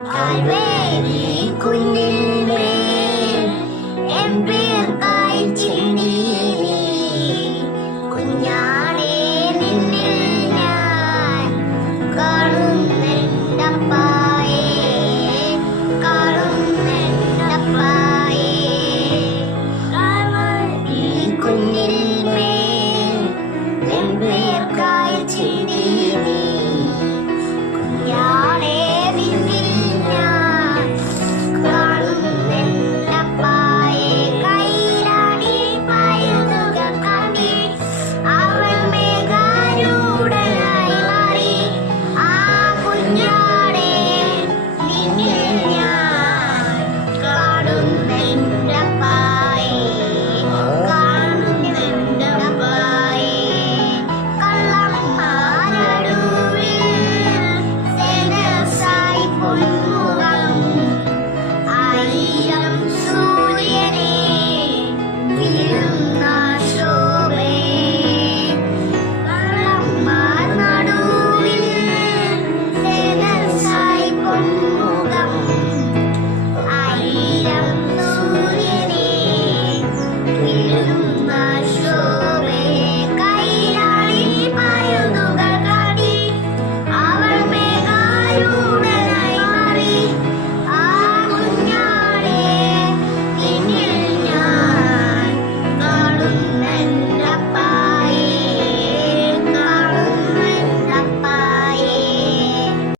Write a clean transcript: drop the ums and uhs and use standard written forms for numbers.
കാൽവേരി കുന്നിന്മേൽ N പേർക്കായി ചിന്തി നീ. കുഞ്ഞാടേ നിന്നിൽ ഞാൻ കാണുന്നെൻ്റപ്പായേ, കാണുന്നെൻ്റപ്പായേ. കാൽവേരി കുന്നിന്മേൽ എൻ പേർക്കായി ചിന്തി നീ. കുഞ്ഞാടേ show.